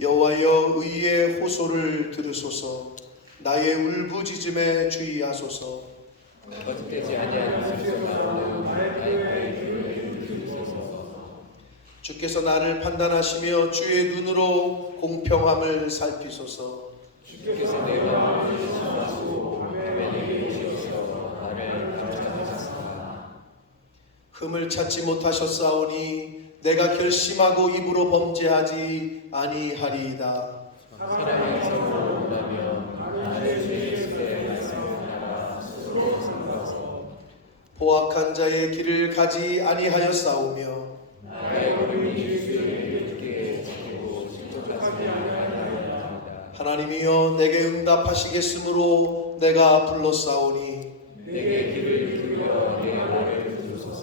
여호와여 의의 호소를 들으소서. 나의 울부짖음에 주의하소서. 거듭되지 아니하는 소리가 나오는 나의 귀를 들으소서. 주께서 나를 판단하시며 주의 눈으로 공평함을 살피소서. 주께서 내 마음을 시험하시고 내게 보시옵소서. 나를 감찰하소서. 흠을 찾지 못하셨사오니 내가 결심하고 입으로 범죄하지 아니하리이다. 사랑에서 모른다면 나를 주의 예수의 말씀하라 스스로 생각하소. 포악한 자의 길을 가지 아니하였사오며 나의 걸음이 주의 뜻에 지키고 실족하지 아니하리이다. 하나님이여 내게 응답하시겠으므로 내가 불렀사오니 내게 귀를 기울여 내 말을 들으소서.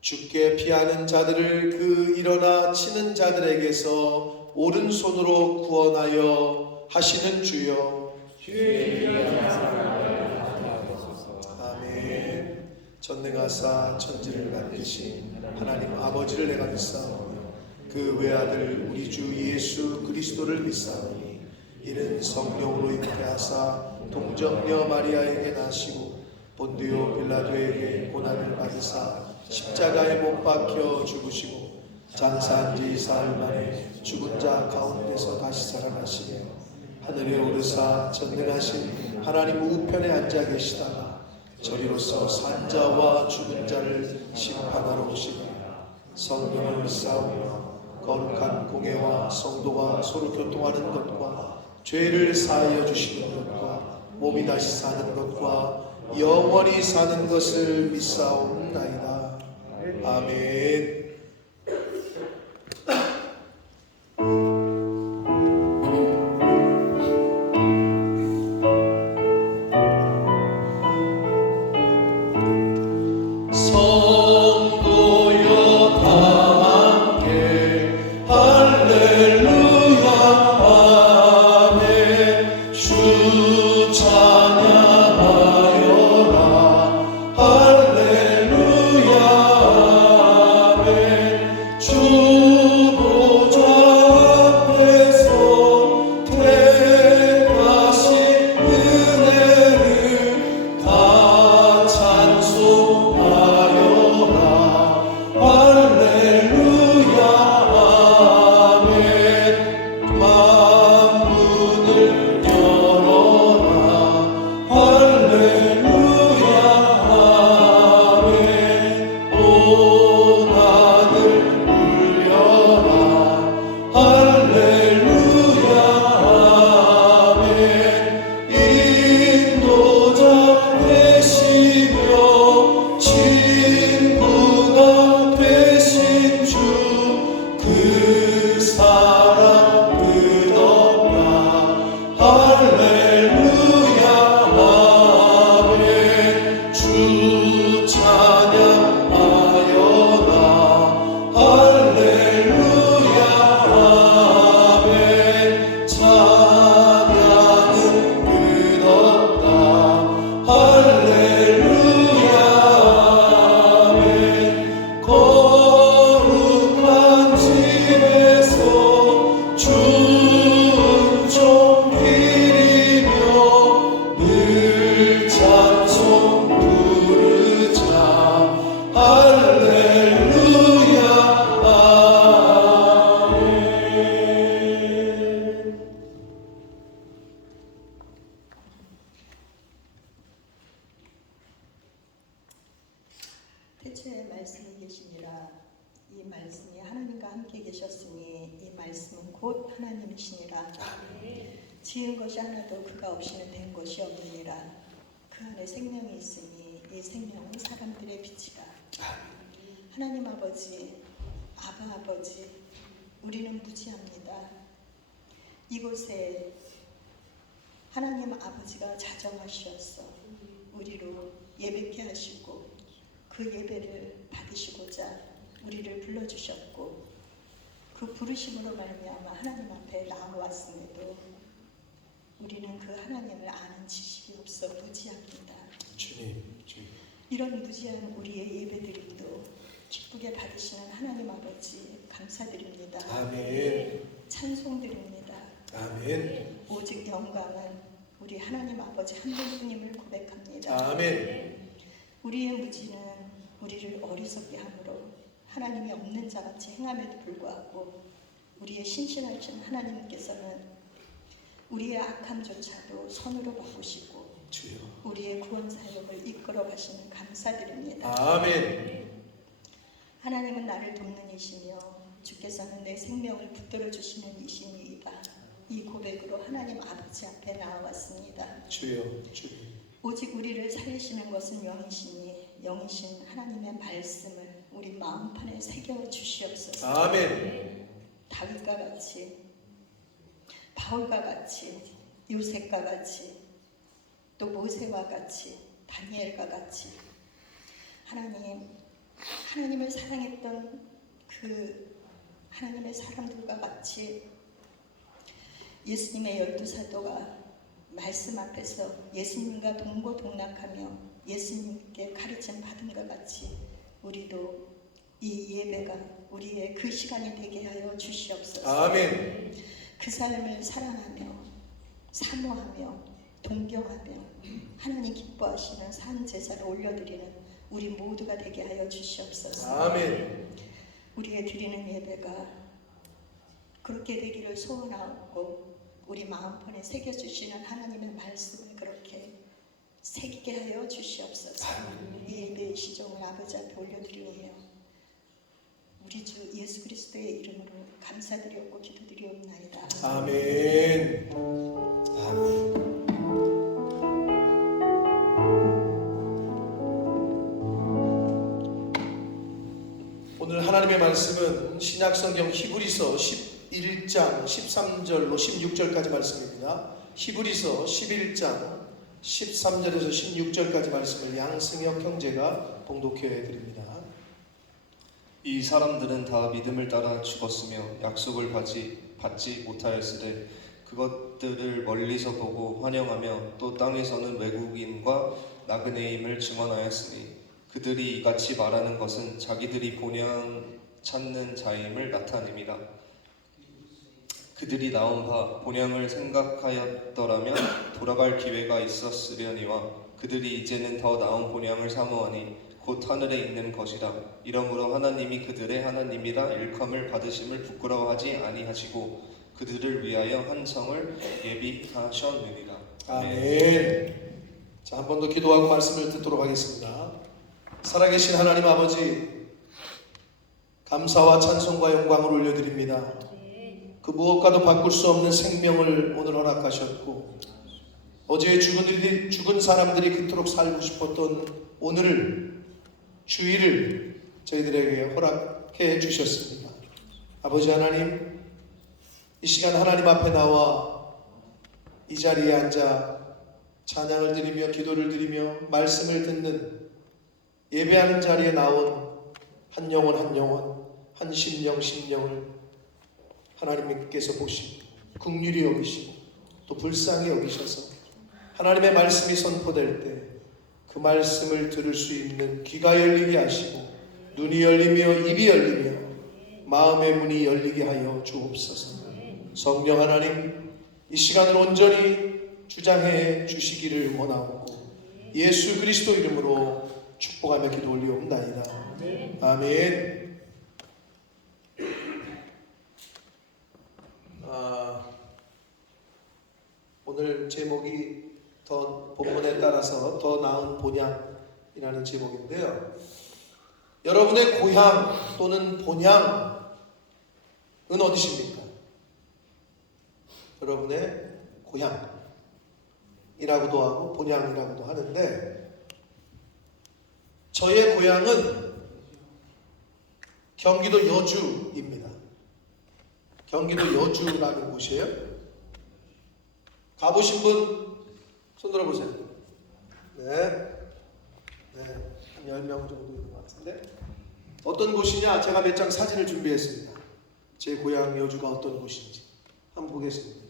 주께 피하는 자들을 그 일어나 치는 자들에게서 오른손으로 구원하여 하시는 주여. 주의 귀한 사랑을 나타내소서. 아멘. 전능하사 천지를 만드신 하나님 아버지를 내가 믿사오며 그 외아들 우리 주 예수 그리스도를 믿사오니 이는 성령으로 잉태하사 동정녀 마리아에게 나시고 본디오 빌라도에게 고난을 받으사 십자가에 못 박혀 죽으시고 장사한 지 사흘 만에 죽은 자 가운데서 다시 살아나시며 하늘에 오르사 전능하신 하나님 우편에 앉아 계시다가 저리로서 산자와 죽은 자를 심판하러 오시며 성령을 믿사오며 거룩한 공예와 성도가 서로 교통하는 것과 죄를 사하여 주시는 것과 몸이 다시 사는 것과 영원히 사는 것을 믿사옵나이다. 아멘. 성도여 다 함께 할렐루야 아멘. 주 찬양하여라 할렐루야 아멘. 주 보좌 앞에서 택하신 은혜를 다 찬송하여라 할렐루야 아멘. 만문을 열어라 할렐루야 아멘. 온 하늘 울려라 할렐루야 아멘. 인도자 되시며 친구가 되신 주 그 사랑 끝없다 할렐루야 아멘. 주 찬양하여라 할렐루야 아멘. 찬양은 끝없다 할렐루야 아멘. 거룩한 집에서 주은총 드리며 늘 찬송 부르자 할렐루야 아멘. 태초에 말씀이 계시니라. 이 말씀이 하나님과 함께 계셨으니 이 말씀은 곧 하나님이시니라. 지은 것이 하나도 그가 없이는 된 것이 없느니라. 그 안에 생명이 있으니 이 생명은 사람들의 빛이라. 하나님 아버지, 아바 아버지, 우리는 무지합니다. 이곳에 하나님 아버지가 자정하시었어 우리로 예배케 하시고 그 예배를 받으시고자 우리를 불러주셨고 그 부르심으로 말미암아 하나님 앞에 나와왔음에도 우리는 그 하나님을 아는 지식이 없어 무지합니다. 주님. 이런 무지한 우리의 예배드림도 기쁘게 받으시는 하나님 아버지 감사드립니다. 아멘. 찬송드립니다. 아멘. 오직 영광은 우리 하나님 아버지 한 분님을 고백합니다. 아멘. 우리의 무지는 우리를 어리석게 하므로 하나님이 없는 자같이 행함에도 불구하고 우리의 신실하신 하나님께서는 우리의 악함조차도 선으로 바꾸시고 주여. 우리의 구원 사역을 이끌어 가시는 감사드립니다. 아멘. 하나님은 나를 돕는 이시며 주께서는 내 생명을 붙들어 주시는 이시니이다. 이 고백으로 하나님 아버지 앞에 나아왔습니다. 주여. 주여. 오직 우리를 살리시는 것은 영이시니 영이신 하나님의 말씀을 우리 마음판에 새겨 주시옵소서. 아멘. 다윗과 같이, 바울과 같이, 요셉과 같이, 또 모세와 같이, 다니엘과 같이 하나님을 사랑했던 그 하나님의 사람들과 같이 예수님의 12사도가 말씀 앞에서 예수님과 동고동락하며 예수님께 가르침 받은 것 같이 우리도 이 예배가 우리의 그 시간이 되게 하여 주시옵소서. 아멘. 그 삶을 사랑하며 사모하며 동경하며 하나님 기뻐하시는 산 제사를 올려드리는 우리 모두가 되게 하여 주시옵소서. 아멘. 우리의 드리는 예배가 그렇게 되기를 소원하고 우리 마음판에 새겨주시는 하나님의 말씀을 그렇게 새기게 하여 주시옵소서. 이 예배의 시종을 아버지 앞에 올려드리오며 우리 주 예수 그리스도의 이름으로 감사드리옵고 기도드리옵나이다. 아멘. 아멘. 오늘 하나님의 말씀은 신약성경 히브리서 11장 13절로 16절까지 말씀입니다. 히브리서 11장 13절에서 16절까지 말씀을 양승혁 형제가 봉독해 드립니다. 이 사람들은 다 믿음을 따라 죽었으며 약속을 받지 못하였으되 그것들을 멀리서 보고 환영하며 또 땅에서는 외국인과 나그네임을 증언하였으니 그들이 이같이 말하는 것은 자기들이 본향 찾는 자임을 나타냅니다. 그들이 나온 바 본향을 생각하였더라면 돌아갈 기회가 있었으려니와 그들이 이제는 더 나은 본향을 사모하니 곧 하늘에 있는 것이라. 이러므로 하나님이 그들의 하나님이라 일컬음을 받으심을 부끄러워하지 아니하시고 그들을 위하여 한 성을 예비하셨느니라. 아멘. 자, 한 번 더 기도하고 말씀을 듣도록 하겠습니다. 살아계신 하나님 아버지, 감사와 찬송과 영광을 올려드립니다. 그 무엇과도 바꿀 수 없는 생명을 오늘 허락하셨고 어제 죽은 사람들이 그토록 살고 싶었던 오늘을 주일을 저희들에게 허락해 주셨습니다. 아버지 하나님, 이 시간 하나님 앞에 나와 이 자리에 앉아 찬양을 드리며 기도를 드리며 말씀을 듣는 예배하는 자리에 나온 한 영혼 한 영혼, 한 심령 심령을 하나님께서 보시고 긍휼히 여기시고 또 불쌍히 여기셔서 하나님의 말씀이 선포될 때 그 말씀을 들을 수 있는 귀가 열리게 하시고 눈이 열리며 입이 열리며 마음의 문이 열리게 하여 주옵소서. 성령 하나님, 이 시간을 온전히 주장해 주시기를 원하옵고 예수 그리스도 이름으로 축복하며 기도 올리옵나이다. 아멘. 오늘 제목이 더 본문에 따라서 더 나은 본향이라는 제목인데요. 여러분의 고향 또는 본향은 어디십니까? 여러분의 고향이라고도 하고 본향이라고도 하는데 저의 고향은 경기도 여주입니다. 경기도 여주라는 곳이에요. 가보신 분 손 들어보세요. 네, 한 10명 정도 있는 것 같은데 어떤 곳이냐? 제가 몇 장 사진을 준비했습니다. 제 고향 여주가 어떤 곳인지 한번 보겠습니다.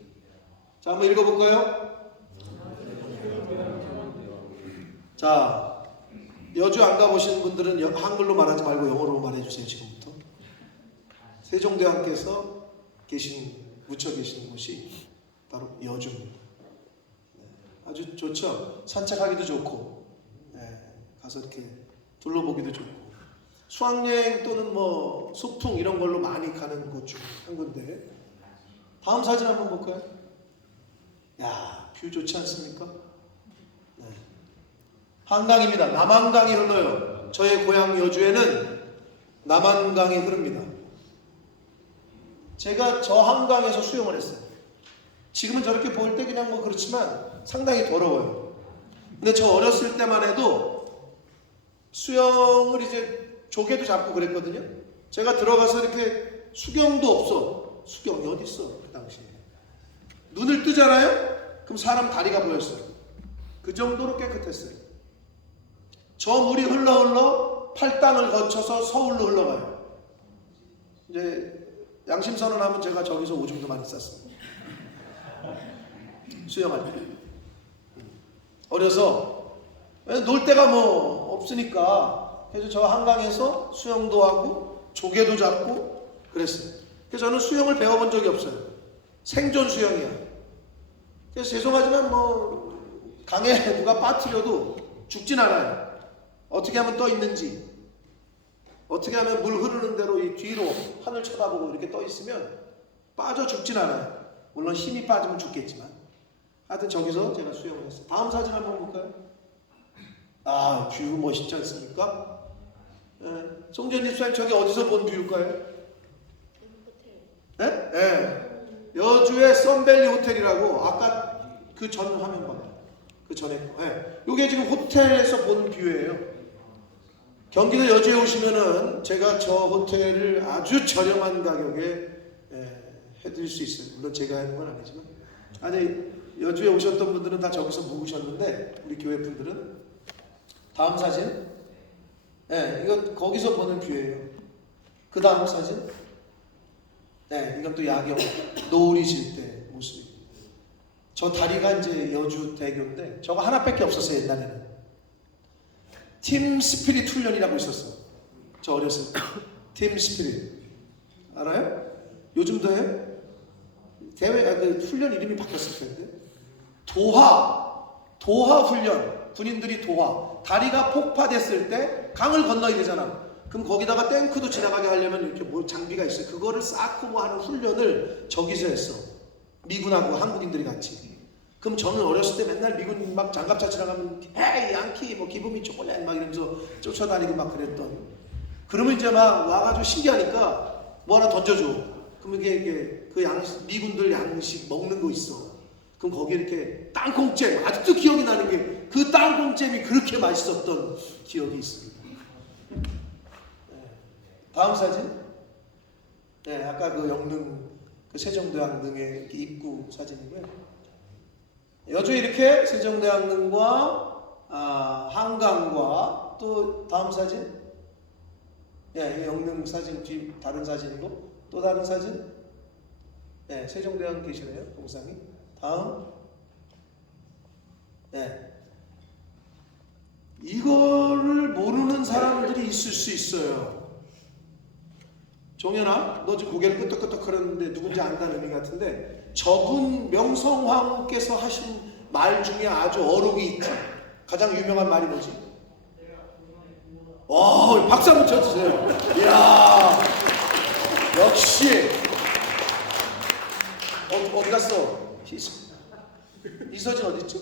자, 한번 읽어볼까요? 자, 여주 안 가보신 분들은 한글로 말하지 말고 영어로 말해주세요. 지금부터 세종대왕께서 계신 묻혀 계시는 곳이 바로 여주입니다. 아주 좋죠. 산책하기도 좋고, 가서 이렇게 둘러보기도 좋고, 수학여행 또는 뭐 소풍 이런 걸로 많이 가는 곳 중 한 건데, 다음 사진 한번 볼까요? 야, 뷰 좋지 않습니까? 네. 한강입니다. 남한강이 흘러요. 저의 고향 여주에는 남한강이 흐릅니다. 제가 저 한강에서 수영을 했어요. 지금은 저렇게 보일 때 그냥 뭐 그렇지만 상당히 더러워요. 근데 저 어렸을 때만 해도 수영을 이제 조개도 잡고 그랬거든요. 제가 들어가서 이렇게 수경도 없어. 수경이 어디 있어? 그 당시에 눈을 뜨잖아요. 그럼 사람 다리가 보였어요. 그 정도로 깨끗했어요. 저 물이 흘러 팔당을 거쳐서 서울로 흘러가요. 이제 양심선언하면 제가 저기서 오줌도 많이 쌌습니다. 수영할 때. 어려서 놀 데가 뭐 없으니까 그래서 저 한강에서 수영도 하고 조개도 잡고 그랬어요. 그래서 저는 수영을 배워본 적이 없어요. 생존 수영이야. 그래서 죄송하지만 뭐 강에 누가 빠뜨려도 죽진 않아요. 어떻게 하면 떠 있는지, 어떻게 하면 물 흐르는 대로 이 뒤로 하늘 쳐다보고 이렇게 떠 있으면 빠져 죽진 않아요. 물론 힘이 빠지면 죽겠지만. 하여튼 저기서 제가 수영을 했어요. 다음 사진 한번 볼까요? 아, 뷰 멋있지 않습니까? 송전 집사님 저기 어디서 본 뷰일까요? 네? 네. 여주의 썬밸리 호텔이라고 아까 그 전 화면 봐요. 그 전에 거. 네. 이게 지금 호텔에서 본 뷰예요. 경기도 여주에 오시면은 제가 저 호텔을 아주 저렴한 가격에 해드릴 수 있어요. 물론 제가 하는 건 아니지만. 아니 여주에 오셨던 분들은 다 저기서 묵으셨는데 우리 교회 분들은 다음 사진. 네, 이거 거기서 보는 뷰예요. 그 다음 사진. 네, 이건 또 야경 노을이 질 때 모습. 저 다리가 이제 여주 대교인데 저거 하나밖에 없었어요 옛날에는. 팀 스피릿 훈련이라고 있었어. 저 어렸을 때. 팀 스피릿 알아요? 요즘도 해요? 대회 그 훈련 이름이 바뀌었을 텐데. 도하 훈련. 군인들이 도하. 다리가 폭파됐을 때 강을 건너야 되잖아. 그럼 거기다가 탱크도 지나가게 하려면 이렇게 뭐 장비가 있어요. 그거를 쌓고 뭐 하는 훈련을 저기서 했어. 미군하고 한국인들이 같이. 그럼 저는 어렸을 때 맨날 미군 막 장갑차 지나가면 헤이 양키 뭐 기브미 초콜릿 막 이러면서 쫓아다니고 막 그랬던. 그러면 이제 막 와가지고 신기하니까 뭐 하나 던져줘. 그럼 이게 그 양식 미군들 양식 먹는 거 있어. 그럼 거기에 이렇게 땅콩잼 아직도 기억이 나는 게 그 땅콩잼이 그렇게 맛있었던 기억이 있습니다. 다음 사진. 네, 아까 그 영릉 그 세종대왕릉의 입구 사진이고요. 여주에 이렇게 세종대왕릉과 한강과 또 다음 사진. 네, 영릉 사진 뒤 다른 사진이고 또 다른 사진. 네, 세종대왕 계시네요. 동상이. 다음. 네. 이거를 모르는 사람들이 있을 수 있어요. 종현아, 너 지금 고개를 끄덕끄덕 하는데 누군지 안다는 의미 같은데 저분 명성황후께서 하신 말 중에 아주 어록이 있지. 가장 유명한 말이 뭐지? 와, 박수 한번 쳐주세요. 이야, 역시. 어디 갔어? 이서진 어디 있죠?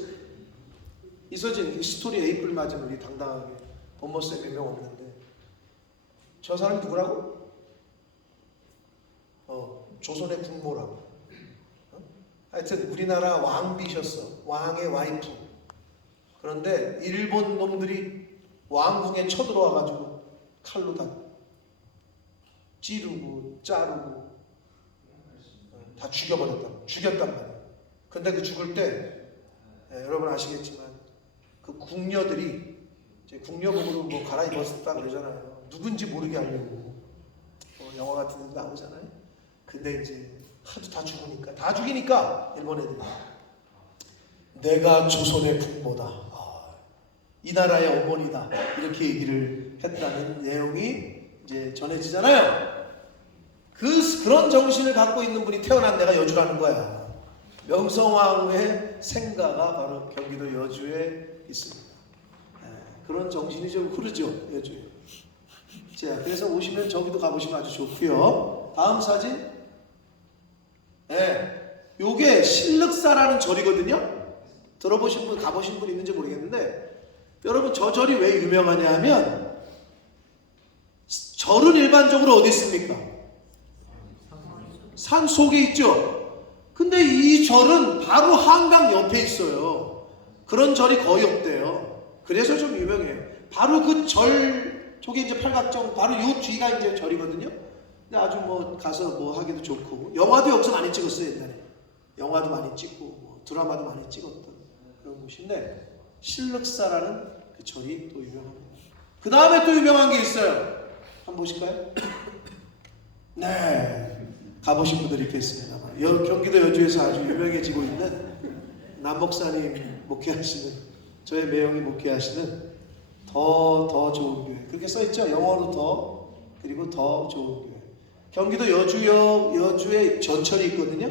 이서진 스토리 에이플 맞은 우리 당당하게 본머스에 몇 명 없는데 저 사람이 누구라고? 조선의 국모라고. 하여튼 우리나라 왕비셨어. 왕의 와이프. 그런데 일본 놈들이 왕궁에 쳐들어와가지고 칼로 다 찌르고 자르고 다 죽였단 말이야. 근데 그 죽을 때 여러분 아시겠지만 그 궁녀들이 이제 궁녀복으로 뭐 갈아입었다 그러잖아요. 누군지 모르게 하려고. 영화 같은 데 나오잖아요. 근데 이제 하도 다 죽이니까 일본 애들이 내가 조선의 국모다. 이 나라의 어머니다. 이렇게 얘기를 했다는 내용이 이제 전해지잖아요. 그런 정신을 갖고 있는 분이 태어난 데가 여주라는 거야. 명성황후의 생가가 바로 경기도 여주에 있습니다. 그런 정신이 좀 흐르죠, 여주에. 자, 그래서 오시면 저기도 가보시면 아주 좋고요. 다음 사진. 요게 신륵사라는 절이거든요. 들어보신 분, 가보신 분 있는지 모르겠는데, 여러분 저 절이 왜 유명하냐 하면, 절은 일반적으로 어디 있습니까? 산 속에 있죠. 근데 이 절은 바로 한강 옆에 있어요. 그런 절이 거의 없대요. 그래서 좀 유명해요. 바로 그 절 쪽에 이제 팔각정, 바로 요 뒤가 이제 절이거든요. 근데 아주 뭐 가서 뭐 하기도 좋고, 영화도 여기서 많이 찍었어요, 옛날에. 영화도 많이 찍고, 뭐 드라마도 많이 찍었던 그런 곳인데, 신륵사라는 그 절이 또 유명합니다. 그 다음에 또 유명한 게 있어요. 한번 보실까요? 네, 가보신 분들이 있겠습니다. 경기도 여주에서 아주 유명해지고 있는 남목사님 목회하시는, 저의 매형이 목회하시는 더 좋은 교회, 그렇게 써있죠. 영어로 더, 그리고 더 좋은 교회. 경기도 여주에 전철이 있거든요.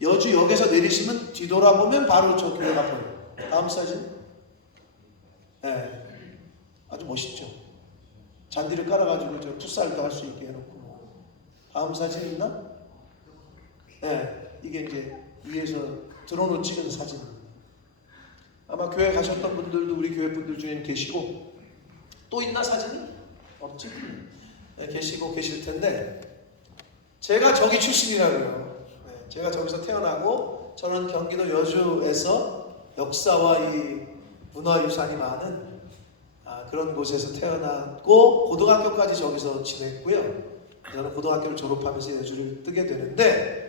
여주역에서 내리시면 뒤돌아보면 바로 저 교회가 보여요. 다음 사진. 네, 아주 멋있죠. 잔디를 깔아가지고 저 풋살도 할 수 있게 해놓고. 다음 사진 있나? 네, 이게 이제 위에서 드론으로 찍은 사진입니다. 아마 교회 가셨던 분들도 우리 교회 분들 중에 계시고, 또 있나 사진이? 없지? 네, 계시고 계실 텐데, 제가 저기 출신이라고요. 네, 제가 저기서 태어나고, 저는 경기도 여주에서 역사와 이 문화유산이 많은 그런 곳에서 태어났고, 고등학교까지 저기서 지냈고요. 저는 고등학교를 졸업하면서 여주를 뜨게 되는데,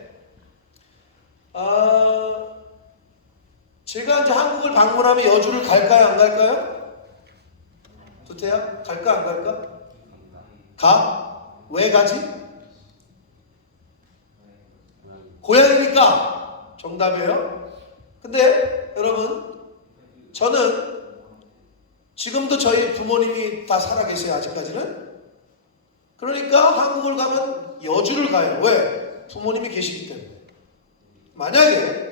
제가 이제 한국을 방문하면 여주를 갈까요, 안 갈까요? 두태야, 갈까, 안 갈까? 가? 왜 가지? 고향이니까. 정답이에요. 근데 여러분, 저는 지금도 저희 부모님이 다 살아계세요, 아직까지는. 그러니까 한국을 가면 여주를 가요. 왜? 부모님이 계시기 때문에. 만약에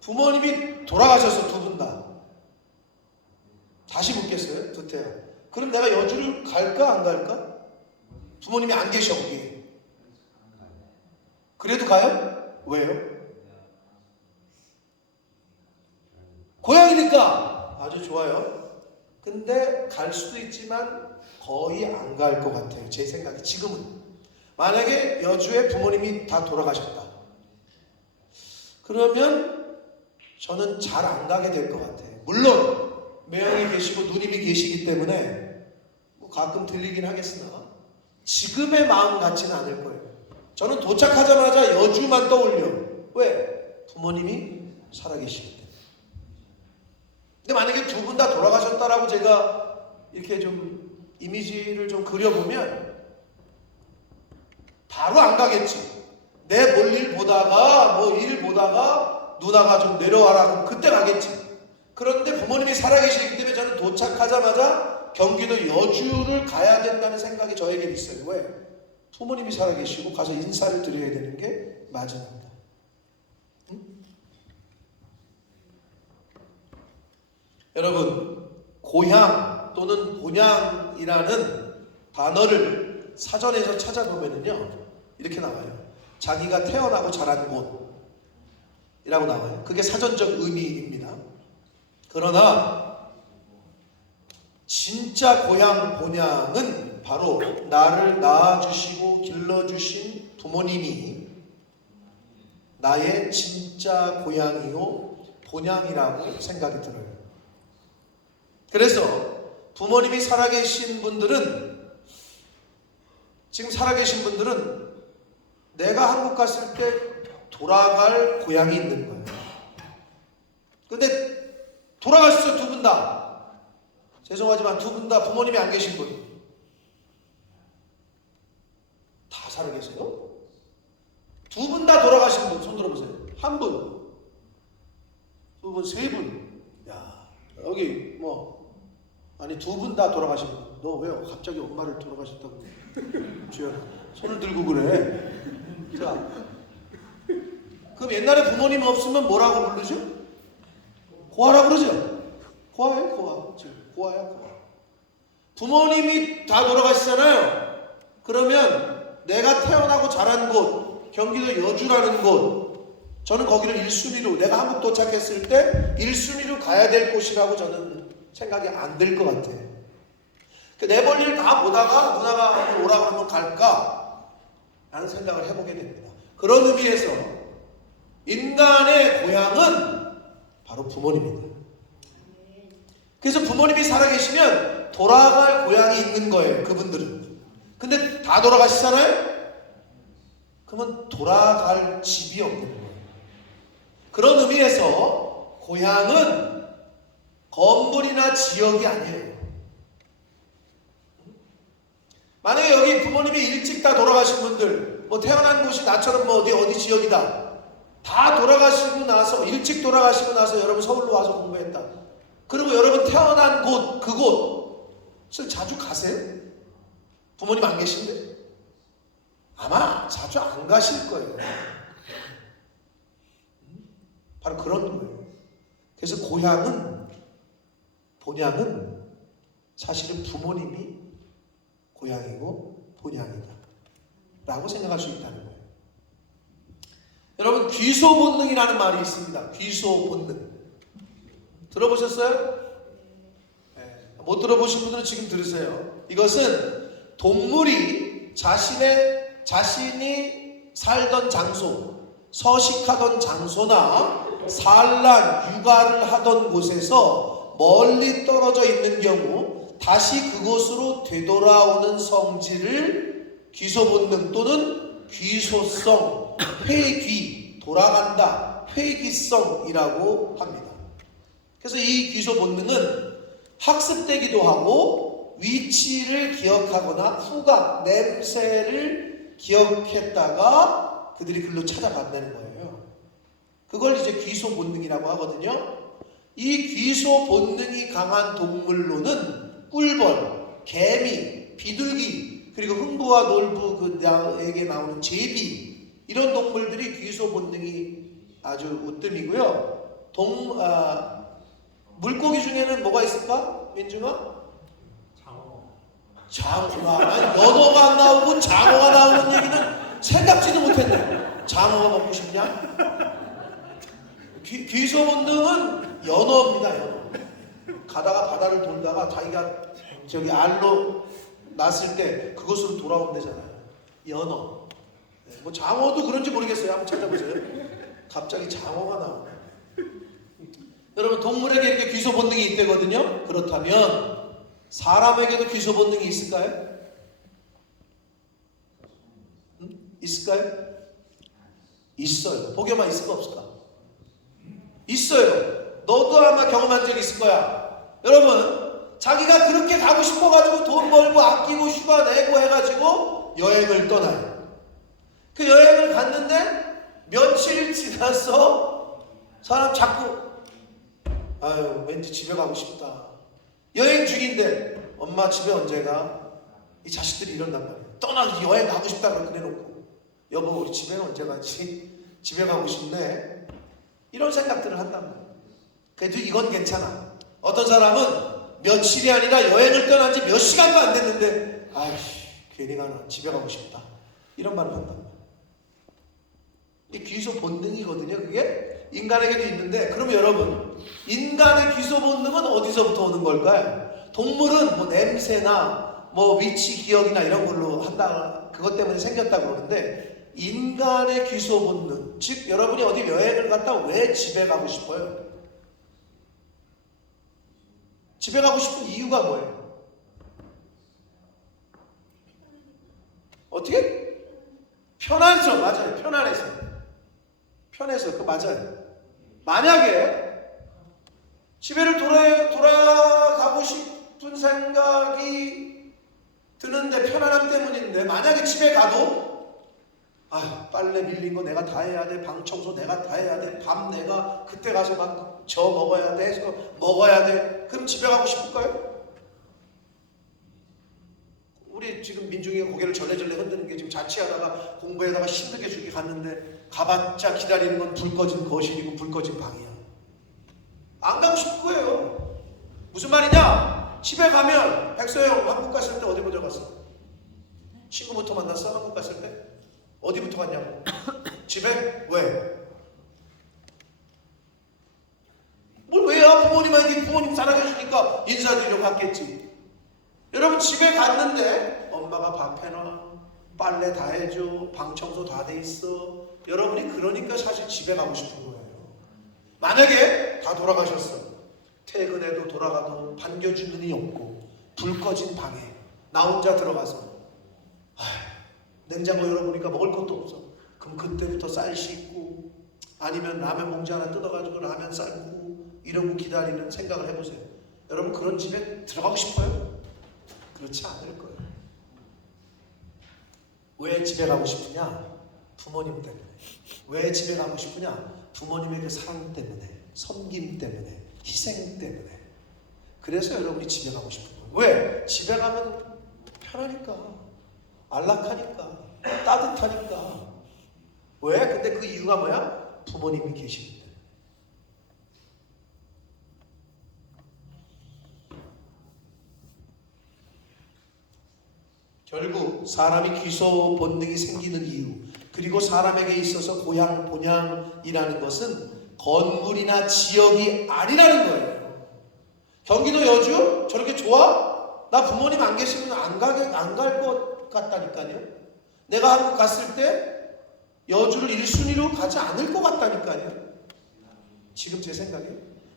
부모님이 돌아가셔서 두 분 다 다시 묻겠어요, 두태야. 그럼 내가 여주를 갈까, 안 갈까? 부모님이 안 계셔, 거기. 그래도 가요? 왜요? 고향이니까. 아주 좋아요. 근데 갈 수도 있지만 거의 안 갈 것 같아요, 제 생각에. 지금은. 만약에 여주에 부모님이 다 돌아가셨다, 그러면 저는 잘 안 가게 될 것 같아요. 물론 매형이 계시고 누님이 계시기 때문에 뭐 가끔 들리긴 하겠으나 지금의 마음 같지는 않을 거예요. 저는 도착하자마자 여주만 떠올려. 왜? 부모님이 살아계시기 때문에. 근데 만약에 두 분 다 돌아가셨다라고 제가 이렇게 좀 이미지를 좀 그려보면 바로 안 가겠지. 내 볼일 보다가 뭐 일 보다가 누나가 좀 내려와라, 그럼 그때 가겠지. 그런데 부모님이 살아계시기 때문에 저는 도착하자마자 경기도 여주를 가야 된다는 생각이 저에게 있어요. 왜? 부모님이 살아계시고 가서 인사를 드려야 되는 게 맞으니까. 응? 여러분, 고향 또는 본향이라는 단어를 사전에서 찾아보면요, 이렇게 나와요. 자기가 태어나고 자란 곳이라고 나와요. 그게 사전적 의미입니다. 그러나 진짜 고향, 본향은 바로 나를 낳아주시고 길러주신 부모님이 나의 진짜 고향이요 본향이라고 생각이 들어요. 그래서 부모님이 살아계신 분들은, 지금 살아계신 분들은 내가 한국 갔을 때 돌아갈 고향이 있는 거예요. 근데 돌아가셨어요, 두 분 다. 죄송하지만 두 분 다 부모님이 안 계신 분. 다 살아계세요? 두 분 다 돌아가신 분, 손 들어보세요. 한 분, 두 분, 세 분. 야, 여기 뭐, 아니 두 분 다 돌아가신 분. 너 왜요? 갑자기 엄마를 돌아가셨다고. 주연아. 손을 들고 그래? 자, 그럼 옛날에 부모님 없으면 뭐라고 부르죠? 고아라 그러죠? 고아예요, 고아. 고아야, 고아. 부모님이 다 돌아가시잖아요. 그러면 내가 태어나고 자란 곳, 경기도 여주라는 곳, 저는 거기를 1순위로, 내가 한국 도착했을 때 1순위로 가야 될 곳이라고 저는 생각이 안 들 것 같아요. 내 볼일 다 보다가 누나가 오라 그러면 갈까? 라는 생각을 해보게 됩니다. 그런 의미에서 인간의 고향은 바로 부모님입니다. 그래서 부모님이 살아계시면 돌아갈 고향이 있는 거예요, 그분들은. 근데 다 돌아가시잖아요? 그러면 돌아갈 집이 없는 거예요. 그런 의미에서 고향은 건물이나 지역이 아니에요. 만약에 여기 부모님이 일찍 다 돌아가신 분들, 뭐 태어난 곳이 나처럼 뭐 어디 지역이다, 다 돌아가시고 나서, 일찍 돌아가시고 나서 여러분 서울로 와서 공부했다, 그리고 여러분 태어난 곳, 그곳을 자주 가세요? 부모님 안 계신데? 아마 자주 안 가실 거예요. 바로 그런 거예요. 그래서 고향은, 본향은 사실은 부모님이 고향이고 본향이다 라고 생각할 수 있다는 거예요. 여러분, 귀소본능이라는 말이 있습니다. 귀소본능 들어보셨어요? 네. 못 들어보신 분들은 지금 들으세요. 이것은 동물이 자신이 살던 장소, 서식하던 장소나 산란, 육아를 하던 곳에서 멀리 떨어져 있는 경우 다시 그곳으로 되돌아오는 성질을 귀소본능 또는 귀소성, 회귀, 돌아간다, 회귀성이라고 합니다. 그래서 이 귀소본능은 학습되기도 하고 위치를 기억하거나 후각, 냄새를 기억했다가 그들이 글로 찾아간다는 거예요. 그걸 이제 귀소본능이라고 하거든요. 이 귀소본능이 강한 동물로는 꿀벌, 개미, 비둘기, 그리고 흥부와 놀부에게 나오는 제비, 이런 동물들이 귀소본능이 아주 으뜸이고요. 물고기 중에는 뭐가 있을까? 민중아? 장어가. 연어가 안 나오고 장어가 나오는 얘기는 생각지도 못했네. 장어가 먹고 싶냐? 귀소본능은 연어입니다. 연어. 가다가 바다를 돌다가 자기가 저기 알로 났을 때 그곳으로 돌아온대잖아요. 연어. 뭐 장어도 그런지 모르겠어요. 한번 찾아보세요. 갑자기 장어가 나오네. 여러분, 동물에게 이렇게 귀소 본능이 있대거든요. 그렇다면 사람에게도 귀소 본능이 있을까요? 있을까요? 있어요. 복여만 있을까 없을까? 있어요. 너도 아마 경험한 적 있을 거야. 여러분, 자기가 그렇게 가고 싶어가지고 돈 벌고 아끼고 휴가 내고 해가지고 여행을 떠나요. 그 여행을 갔는데 며칠 지나서 사람 자꾸 아유, 왠지 집에 가고 싶다. 여행 중인데 엄마 집에 언제 가? 이 자식들이 이런단 말이에요. 여행 가고 싶다 그래놓고 여보 우리 집에 언제 가지? 집에 가고 싶네. 이런 생각들을 한단 말이에요. 그래도 이건 괜찮아. 어떤 사람은 며칠이 아니라 여행을 떠난 지 몇 시간도 안 됐는데 아이씨 괜히 가나 집에 가고 싶다. 이런 말을 한단 말이에요. 이 귀소 본능이거든요. 그게 인간에게도 있는데, 그러면 여러분, 인간의 귀소 본능은 어디서부터 오는 걸까요? 동물은 뭐 냄새나 뭐 위치 기억이나 이런 걸로 한다, 그것 때문에 생겼다 그러는데, 인간의 귀소 본능, 즉 여러분이 어디 여행을 갔다 왜 집에 가고 싶어요? 집에 가고 싶은 이유가 뭐예요? 어떻게? 편해서. 맞아요. 편해서. 그 맞아요. 만약에 집에를 돌아가고 싶은 생각이 드는데 편안함 때문인데, 만약에 집에 가도 빨래 밀린 거 내가 다 해야 돼, 방 청소 내가 다 해야 돼, 밥 내가 그때 가서 막 저 먹어야 돼, 저 먹어야 돼. 그럼 집에 가고 싶을까요? 우리 지금 민중이가 고개를 절레절레 흔드는 게 지금 자취하다가 공부에다가 힘들게 죽게 갔는데 가봤자 기다리는 건 불 꺼진 거실이고 불 꺼진 방이야. 안 가고 싶은 거예요. 무슨 말이냐? 집에 가면 백서영 한국 갔을 때 어디 먼저 갔어? 친구부터 만났어? 한국 갔을 때? 어디부터 갔냐고? 집에? 왜? 뭘 왜야? 부모님한테 부모님 사랑해주니까 인사드리려고 갔겠지. 여러분 집에 갔는데 엄마가 밥 해놔, 빨래 다 해줘, 방 청소 다 돼 있어. 여러분이 그러니까 사실 집에 가고 싶은 거예요. 만약에 다 돌아가셨어. 퇴근해도 돌아가도 반겨주는 이 없고 불 꺼진 방에 나 혼자 들어가서 냉장고 열어보니까 먹을 것도 없어. 그럼 그때부터 쌀 씻고 아니면 라면 봉지 하나 뜯어가지고 라면 삶고 이러고 기다리는 생각을 해보세요. 여러분 그런 집에 들어가고 싶어요? 그렇지 않을 거예요. 왜 집에 가고 싶으냐? 부모님 때문에. 왜 집에 가고 싶으냐? 부모님의 그 사랑 때문에, 섬김 때문에, 희생 때문에. 그래서 여러분이 집에 가고 싶은 거예요. 왜? 집에 가면 편하니까, 안락하니까, 따뜻하니까. 왜? 근데 그 이유가 뭐야? 부모님이 계시는데. 결국 사람이 귀소 본능이 생기는 이유, 그리고 사람에게 있어서 고향 본향이라는 것은 건물이나 지역이 아니라는 거예요. 경기도 여주 저렇게 좋아? 나 부모님 안 계시면 안 갈 것 같다니까요. 내가 한국 갔을 때 여주를 1순위로 가지 않을 것 같다니까요. 지금 제 생각에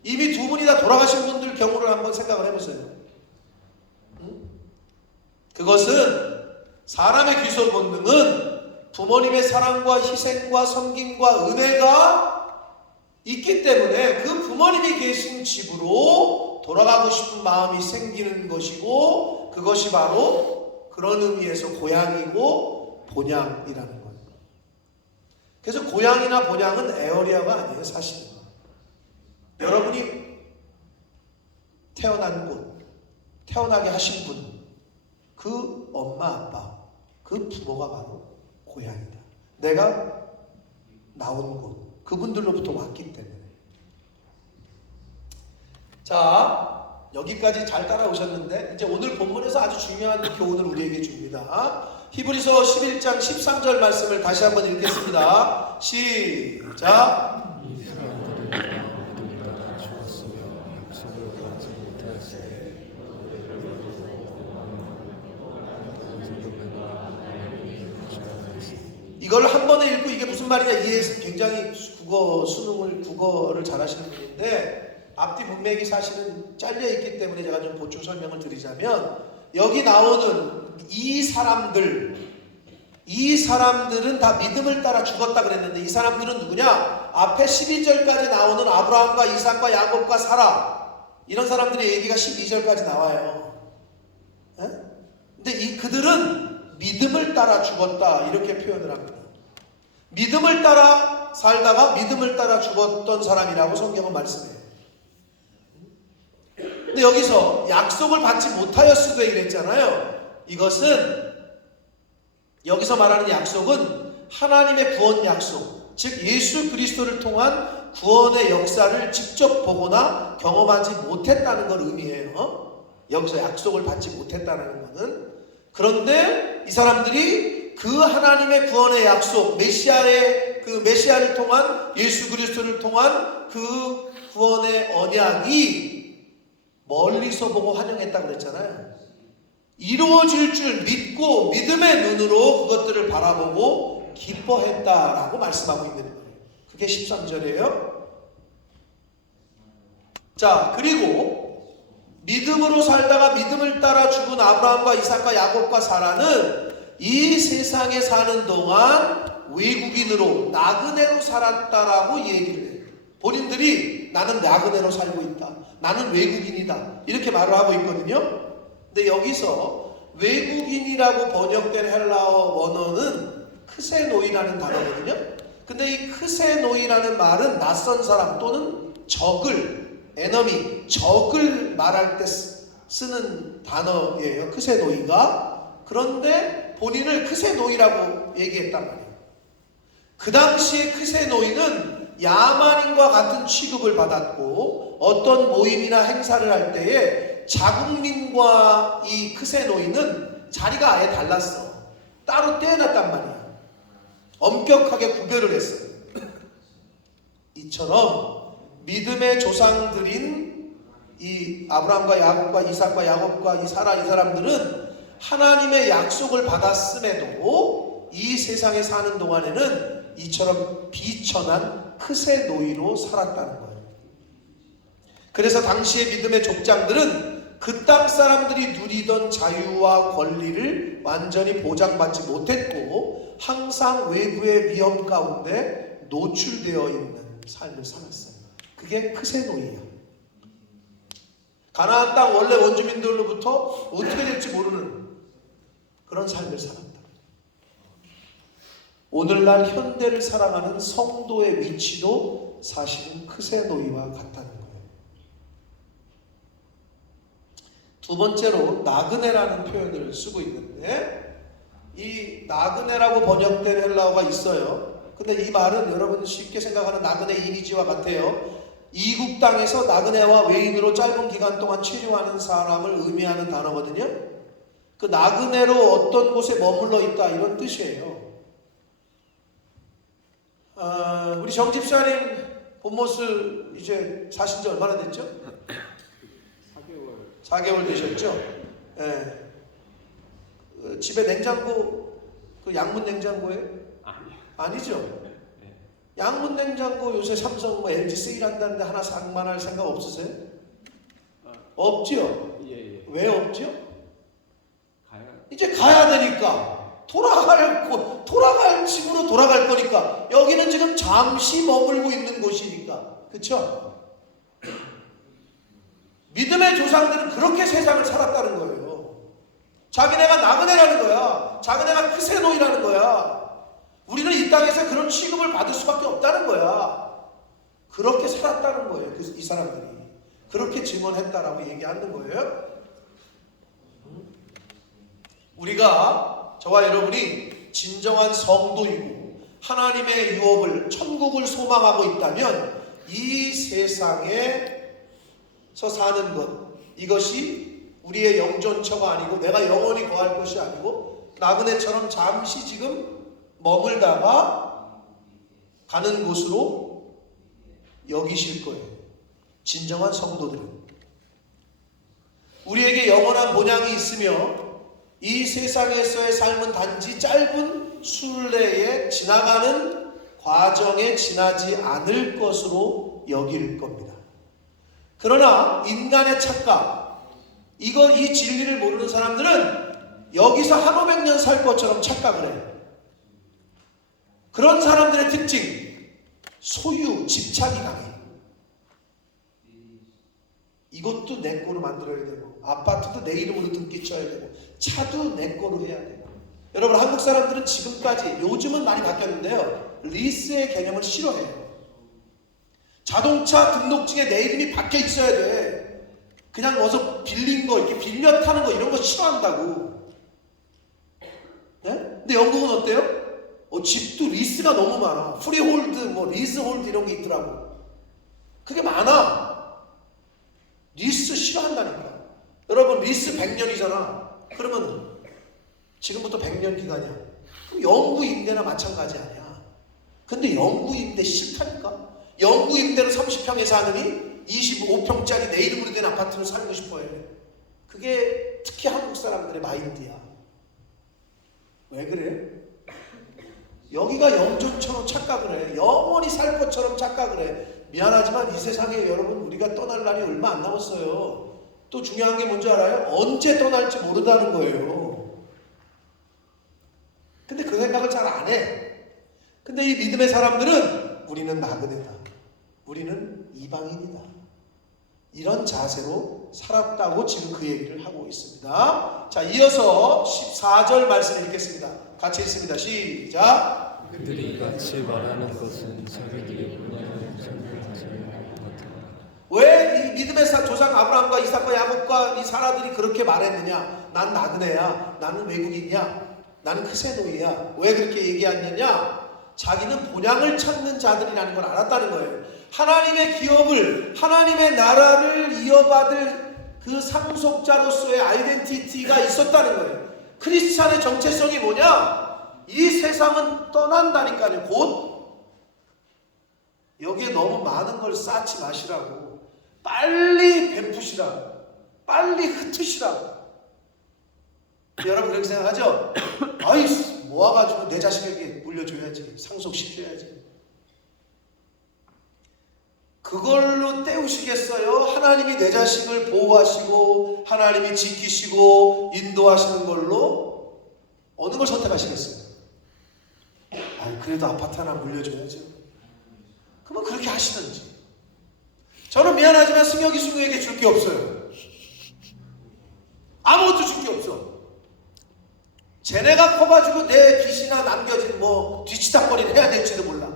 이미 두 분이 다 돌아가신 분들 경우를 한번 생각을 해보세요. 그것은 사람의 귀소 본능은 부모님의 사랑과 희생과 섬김과 은혜가 있기 때문에 그 부모님이 계신 집으로 돌아가고 싶은 마음이 생기는 것이고, 그것이 바로 그런 의미에서 고향이고 본향이라는 거예요. 그래서 고향이나 본향은 에어리아가 아니에요. 사실은 여러분이 태어난 곳, 태어나게 하신 분, 그 엄마 아빠, 그 부모가 바로 고향이다. 내가 나온 곳, 그분들로부터 왔기 때문에. 자, 여기까지 잘 따라오셨는데 이제 오늘 본문에서 아주 중요한 교훈을 우리에게 줍니다. 히브리서 11장 13절 말씀을 다시 한번 읽겠습니다. 시작. 이걸 한 번에 읽고 이게 무슨 말이냐 이해해서 굉장히 국어를 잘하시는 분인데 앞뒤 문맥이 사실은 잘려 있기 때문에 제가 좀 보충 설명을 드리자면, 여기 나오는 이 사람들은 다 믿음을 따라 죽었다 그랬는데 이 사람들은 누구냐? 앞에 12절까지 나오는 아브라함과 이삭과 야곱과 사라, 이런 사람들의 얘기가 12절까지 나와요. 에? 근데 그들은 믿음을 따라 죽었다 이렇게 표현을 합니다. 믿음을 따라 살다가 믿음을 따라 죽었던 사람이라고 성경은 말씀해요. 근데 여기서 약속을 받지 못하였으되 이랬잖아요. 이것은 여기서 말하는 약속은 하나님의 구원 약속, 즉 예수 그리스도를 통한 구원의 역사를 직접 보거나 경험하지 못했다는 걸 의미해요. 여기서 약속을 받지 못했다는 것은. 그런데 이 사람들이 그 하나님의 구원의 약속, 메시아를 통한 예수 그리스도를 통한 그 구원의 언약이 멀리서 보고 환영했다고 그랬잖아요. 이루어질 줄 믿고 믿음의 눈으로 그것들을 바라보고 기뻐했다라고 말씀하고 있는 거예요. 그게 13절이에요. 자, 그리고 믿음으로 살다가 믿음을 따라 죽은 아브라함과 이삭과 야곱과 사라는 이 세상에 사는 동안 외국인으로 나그네로 살았다라고 얘기를 해요. 본인들이 나는 나그네로 살고 있다, 나는 외국인이다 이렇게 말을 하고 있거든요. 근데 여기서 외국인이라고 번역된 헬라어 원어는 크세노이라는 단어거든요. 근데 이 크세노이라는 말은 낯선 사람 또는 적을 말할 때 쓰는 단어예요. 크세노이가. 그런데 본인을 크세 노이라고 얘기했단 말이에요. 그 당시에 크세 노이는 야만인과 같은 취급을 받았고 어떤 모임이나 행사를 할 때에 자국민과 이 크세 노이는 자리가 아예 달랐어. 따로 떼어놨단 말이야. 엄격하게 구별을 했어요. 이처럼 믿음의 조상들인 이 아브라함과 야곱과 이삭과 야곱과 이 사라, 이 사람들은 하나님의 약속을 받았음에도 이 세상에 사는 동안에는 이처럼 비천한 크세 노이로 살았다는 거예요. 그래서 당시의 믿음의 족장들은 그 땅 사람들이 누리던 자유와 권리를 완전히 보장받지 못했고 항상 외부의 위험 가운데 노출되어 있는 삶을 살았어요. 그게 크세 노이예요. 가나안 땅 원래 원주민들로부터 어떻게 될지 모르는 그런 삶을 살았다. 오늘날 현대를 살아가는 성도의 위치도 사실은 크세 노이와 같다는 거예요. 두 번째로 나그네라는 표현을 쓰고 있는데 이 나그네라고 번역된 헬라어가 있어요. 근데 이 말은 여러분 쉽게 생각하는 나그네 이미지와 같아요. 이국 땅에서 나그네와 외인으로 짧은 기간 동안 체류하는 사람을 의미하는 단어거든요. 그 나그네로 어떤 곳에 머물러 있다 이런 뜻이에요. 우리 정 집사님 본모습 이제 사신 지 얼마나 됐죠? 4개월 되셨죠? 예. 집에 냉장고 그 양문 냉장고에? 아니죠? 양문 냉장고 요새 삼성 뭐 LG 세일한다는데 하나 상만할 생각 없으세요? 없지요? 예. 왜 없죠? 가야. 이제 가야 되니까 돌아갈 집으로 돌아갈 거니까 여기는 지금 잠시 머물고 있는 곳이니까 그렇죠? 믿음의 조상들은 그렇게 세상을 살았다는 거예요. 자기네가 나그네라는 거야. 자기네가 크세 노이라는 거야. 우리는 이 땅에서 그런 취급을 받을 수밖에 없다는 거야. 그렇게 살았다는 거예요. 이 사람들이. 그렇게 증언했다라고 얘기하는 거예요. 우리가 저와 여러분이 진정한 성도이고 하나님의 유업을 천국을 소망하고 있다면 이 세상에서 사는 것 이것이 우리의 영존처가 아니고 내가 영원히 거할 것이 아니고 나그네처럼 잠시 지금 머물다가 가는 곳으로 여기실 거예요. 진정한 성도들은 우리에게 영원한 본향이 있으며 이 세상에서의 삶은 단지 짧은 순례에 지나가는 과정에 지나지 않을 것으로 여길 겁니다. 그러나 인간의 착각, 이 진리를 모르는 사람들은 여기서 한 500년 살 것처럼 착각을 해요. 그런 사람들의 특징, 소유, 집착이 강해요. 이것도 내 거로 만들어야 되고 아파트도 내 이름으로 등기 쳐야 되고 차도 내 거로 해야 되고 여러분 한국 사람들은 지금까지 요즘은 많이 바뀌었는데요. 리스의 개념을 싫어해요. 자동차 등록증에 내 이름이 박혀 있어야 돼. 그냥 어서 빌린 거 이렇게 빌려 타는 거 이런 거 싫어한다고. 네? 근데 영국은 어때요? 집도 리스가 너무 많아. 프리홀드, 리스홀드 이런 게 있더라고. 그게 많아. 리스 싫어한다니까. 여러분 리스 100년이잖아. 그러면 지금부터 100년 기간이야. 그럼 영구 임대나 마찬가지 아니야. 근데 영구 임대 싫다니까. 영구 임대로 30평에 사느니 25평짜리 내 이름으로 된 아파트를 살고 싶어해. 그게 특히 한국 사람들의 마인드야. 왜 그래? 여기가 영존처럼 착각을 해. 영원히 살 것처럼 착각을 해. 미안하지만 이 세상에 여러분 우리가 떠날 날이 얼마 안 남았어요. 또 중요한 게 뭔지 알아요? 언제 떠날지 모른다는 거예요. 근데 그 생각을 잘 안 해. 근데 이 믿음의 사람들은 우리는 나그네다. 우리는 이방인이다. 이런 자세로 살았다고 지금 그 얘기를 하고 있습니다. 자, 이어서 14절 말씀 읽겠습니다. 같이 읽습니다. 시작. 그들이 같이 말하는 것은 자기들이 분야는 왜 이 믿음의 믿음의 조상 아브라함과 이삭과 야곱과 이 사라들이 그렇게 말했느냐? 난 나그네야, 나는 외국인이야, 나는 크세노이야. 왜 그렇게 얘기하느냐? 자기는 본향을 찾는 자들이라는 걸 알았다는 거예요. 하나님의 기업을, 하나님의 나라를 이어받을 그 상속자로서의 아이덴티티가 있었다는 거예요. 크리스찬의 정체성이 뭐냐? 이 세상은 떠난다니까요. 곧 여기에 너무 많은 걸 쌓지 마시라고, 빨리 베푸시라고, 빨리 흩으시라고. 여러분 그렇게 생각하죠? 아이 모아가지고 내 자식에게 물려줘야지, 상속시켜야지. 그걸로 때우시겠어요? 하나님이 내 자식을 보호하시고 하나님이 지키시고 인도하시는 걸로 어느 걸 선택하시겠어요? 그래도 아파트 하나 물려줘야죠. 그러면 그렇게 하시든지. 저는 미안하지만 승혁이 승우에게 줄 게 없어요. 아무것도 줄 게 없어. 쟤네가 커가지고 내 빚이나 남겨진 뭐 뒤치다거리를 해야 될지도 몰라.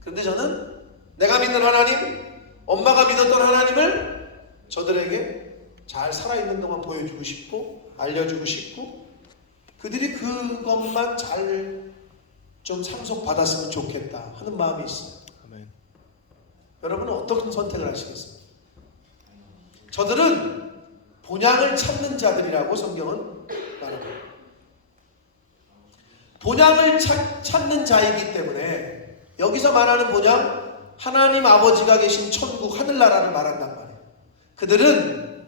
그런데 저는 내가 믿는 하나님, 엄마가 믿었던 하나님을 저들에게 잘 살아있는 동안 보여주고 싶고 알려주고 싶고 그들이 그것만 잘 좀 상속받았으면 좋겠다 하는 마음이 있어요. 아멘. 여러분은 어떤 선택을 하시겠어요? 저들은 본향을 찾는 자들이라고 성경은 말합니다. 본향을 찾는 자이기 때문에 여기서 말하는 본향, 하나님 아버지가 계신 천국 하늘나라를 말한단 말이에요. 그들은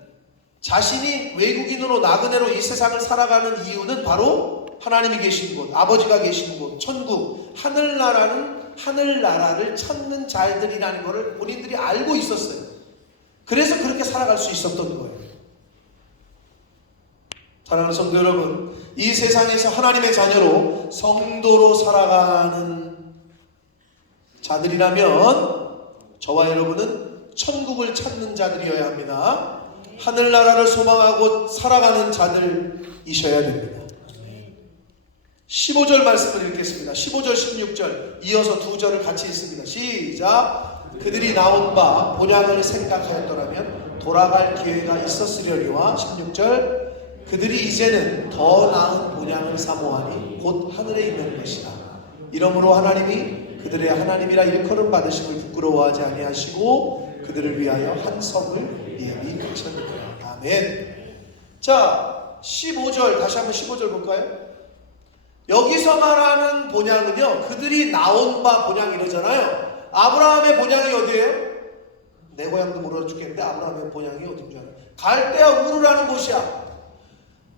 자신이 외국인으로 나그네로 이 세상을 살아가는 이유는 바로 하나님이 계신 곳, 아버지가 계신 곳, 천국, 하늘나라를 찾는 자들이라는 것을 본인들이 알고 있었어요. 그래서 그렇게 살아갈 수 있었던 거예요. 사랑하는 성도 여러분, 이 세상에서 하나님의 자녀로 성도로 살아가는 자들이라면 저와 여러분은 천국을 찾는 자들이어야 합니다. 하늘나라를 소망하고 살아가는 자들이셔야 됩니다. 15절 말씀을 읽겠습니다. 15절 16절 이어서 두 절을 같이 읽습니다. 시작. 그들이 나온 바 본향을 생각하였더라면 돌아갈 기회가 있었으려니와 16절 그들이 이제는 더 나은 본향을 사모하니 곧 하늘에 있는 것이다. 이러므로 하나님이 그들의 하나님이라 일컬음 받으심을 부끄러워하지 아니하시고 그들을 위하여 한 성을 예비하셨느니라. 아멘. 자, 15절 다시 한번 15절 볼까요? 여기서 말하는 본향은요, 그들이 나온 바 본향 이러잖아요. 아브라함의 본향이 어디예요? 내 고향도 모르어 죽겠는데 아브라함의 본향이 어딘 줄 알아요? 갈대아 우르라는 곳이야.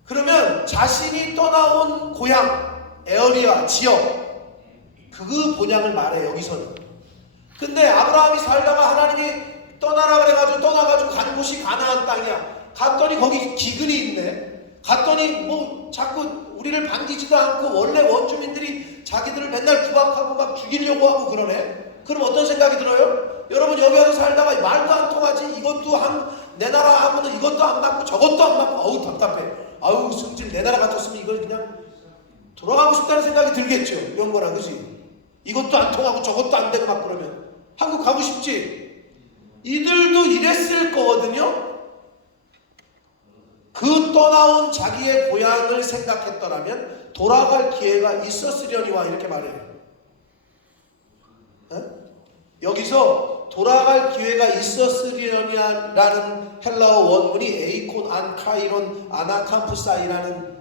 그러면 자신이 떠나온 고향, 에어리아, 지역, 그 본향을 말해 여기서는. 근데 아브라함이 살다가 하나님이 떠나라 그래가지고 떠나가지고 간 곳이 가나안 땅이야. 갔더니 거기 기근이 있네. 갔더니 뭐 자꾸 우리를 반기지도 않고 원래 원주민들이 자기들을 맨날 구박하고 막 죽이려고 하고 그러네. 그럼 어떤 생각이 들어요? 여러분 여기 와서 살다가 말도 안 통하지. 이것도 내 나라 하면은 이것도 안 맞고 저것도 안 맞고 어우 답답해. 아우 승질 내 나라 같았으면 이걸 그냥 돌아가고 싶다는 생각이 들겠죠. 영거라 그지? 이것도 안 통하고 저것도 안 되고 막 그러면 한국 가고 싶지? 이들도 이랬을 거거든요. 그 떠나온 자기의 고향을 생각했더라면 돌아갈 기회가 있었으려니와 이렇게 말해요. 여기서 돌아갈 기회가 있었으려니라는 헬라어 원문이 에이콘 안 카이론 아나캄프사이라는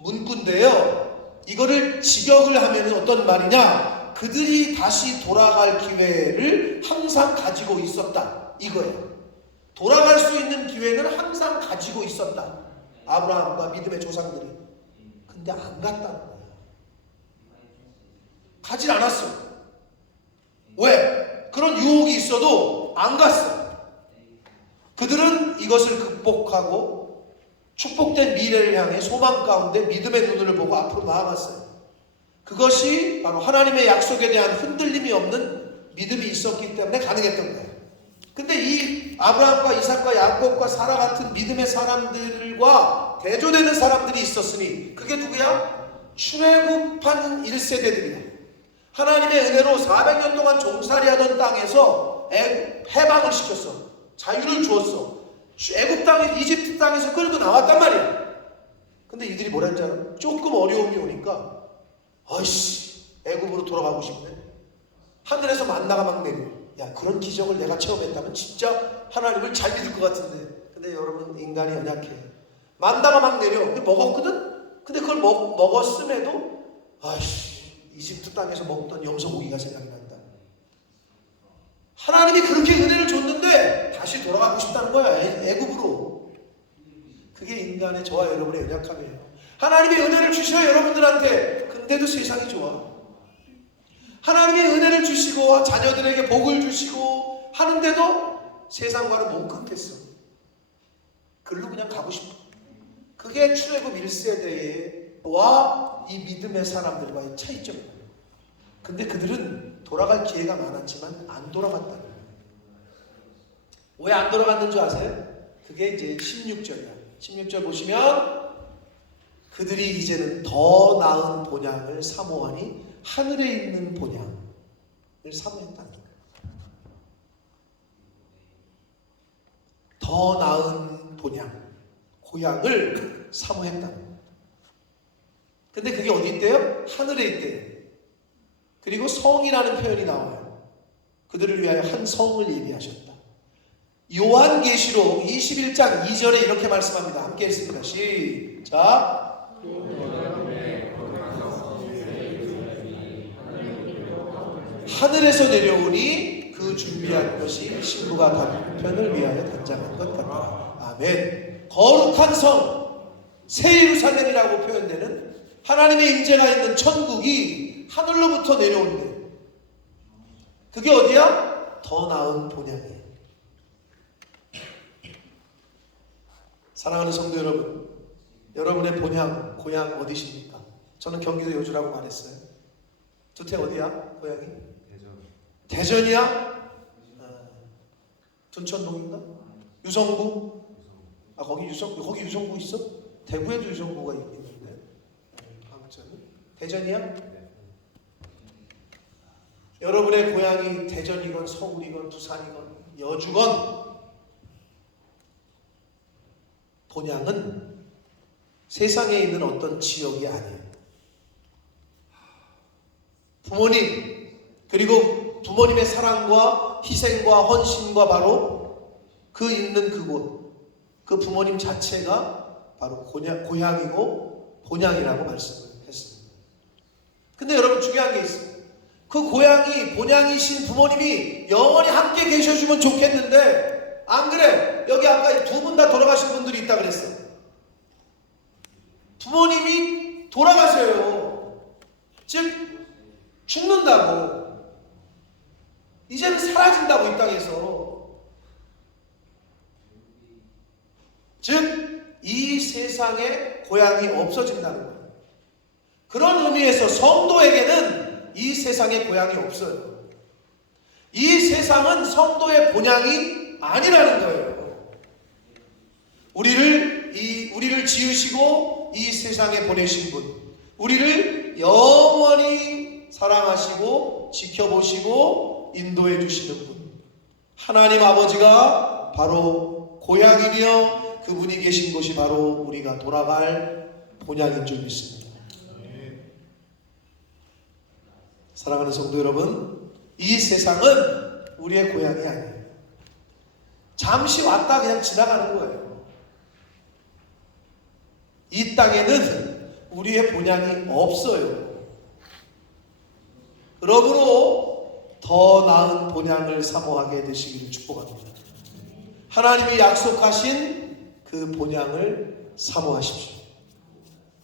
문구인데요. 이거를 직역을 하면 어떤 말이냐? 그들이 다시 돌아갈 기회를 항상 가지고 있었다 이거예요. 돌아갈 수 있는 기회는 항상 가지고 있었다. 아브라함과 믿음의 조상들이. 근데 안 갔다는 거야. 가질 않았어. 왜? 그런 유혹이 있어도 안 갔어. 그들은 이것을 극복하고 축복된 미래를 향해 소망 가운데 믿음의 눈을 보고 앞으로 나아갔어요. 그것이 바로 하나님의 약속에 대한 흔들림이 없는 믿음이 있었기 때문에 가능했던 거예요. 근데 이 아브라함과 이삭과 야곱과 사라 같은 믿음의 사람들과 대조되는 사람들이 있었으니 그게 누구야? 출애굽한 1세대들이야. 하나님의 은혜로 400년 동안 종살이하던 땅에서 해방을 시켰어. 자유를 주었어. 애굽 땅에 이집트 땅에서 끌고 나왔단 말이야. 근데 이들이 뭐라는지 알아? 조금 어려움이 오니까 아이씨 애굽으로 돌아가고 싶네. 하늘에서 만나가 막 내려. 야, 그런 기적을 내가 체험했다면 진짜 하나님을 잘 믿을 것 같은데. 근데 여러분, 인간이 연약해. 만나가 막 내려. 근데 먹었거든? 근데 그걸 먹었음에도 아이씨 이집트 땅에서 먹던 염소고기가 생각이 난다. 하나님이 그렇게 은혜를 줬는데 다시 돌아가고 싶다는 거야. 애굽으로. 그게 인간의, 저와 여러분의 연약함이에요. 하나님이 은혜를 주셔요, 여러분들한테. 근데도 세상이 좋아. 하나님이 은혜를 주시고 자녀들에게 복을 주시고 하는데도 세상과는 못 끊겠어. 글로 그냥 가고 싶어. 그게 출애굽 1세대와 이 믿음의 사람들과의 차이점이에요. 근데 그들은 돌아갈 기회가 많았지만 안 돌아갔다는 거예요. 왜 안 돌아갔는 줄 아세요? 그게 이제 16절이야. 16절 보시면 그들이 이제는 더 나은 본향을 사모하니 하늘에 있는 본향을 사모했다는 거예요. 더 나은 본향, 고향을 사모했다는 거예요. 근데 그게 어디 있대요? 하늘에 있대요. 그리고 성이라는 표현이 나와요. 그들을 위하여 한 성을 예비하셨다. 요한계시록 21장 2절에 이렇게 말씀합니다. 함께 읽습니다. 시작. 하늘에서 내려오니 그 준비한 것이 신부가 단편을 위하여 단장한 것 같다. 아멘. 거룩한 성, 새 예루살렘이라고 표현되는 하나님의 임재가 있는 천국이 하늘로부터 내려온대. 그게 어디야? 더 나은 본향이에요. 사랑하는 성도 여러분, 여러분의 본향, 고향 어디십니까? 저는 경기도 여주라고 말했어요. 주택 어디야? 고향이? 대전이야? 둔천동인가? 유성구? 아, 거기 유성구 있어? 대구에도 유성구가 있는데. 아무튼 대전이야? 여러분의 고향이 대전이건 서울이건 부산이건 여주건 본향은 세상에 있는 어떤 지역이 아니에요. 부모님, 그리고 부모님의 사랑과 희생과 헌신과 바로 그 있는 그곳, 그 부모님 자체가 바로 고향이고 본향이라고 말씀을 했습니다. 근데 여러분, 중요한 게 있어요. 그 고향이 본향이신 부모님이 영원히 함께 계셔주면 좋겠는데 안 그래. 여기 아까 두 분 다 돌아가신 분들이 있다 그랬어. 부모님이 돌아가세요. 즉 죽는다고. 이제는 사라진다고, 이 땅에서. 즉 이 세상에 고향이 없어진다는 거예요. 그런 의미에서 성도에게는 이 세상에 고향이 없어요. 이 세상은 성도의 본향이 아니라는 거예요. 우리를 지으시고 이 세상에 보내신 분, 우리를 영원히 사랑하시고 지켜보시고 인도해 주시는 분, 하나님 아버지가 바로 고향이며 그분이 계신 곳이 바로 우리가 돌아갈 본향인 줄 믿습니다. 사랑하는 성도 여러분, 이 세상은 우리의 고향이 아니에요. 잠시 왔다 그냥 지나가는 거예요. 이 땅에는 우리의 본향이 없어요. 그러므로 더 나은 본향을 사모하게 되시기를 축복합니다. 하나님이 약속하신 그 본향을 사모하십시오.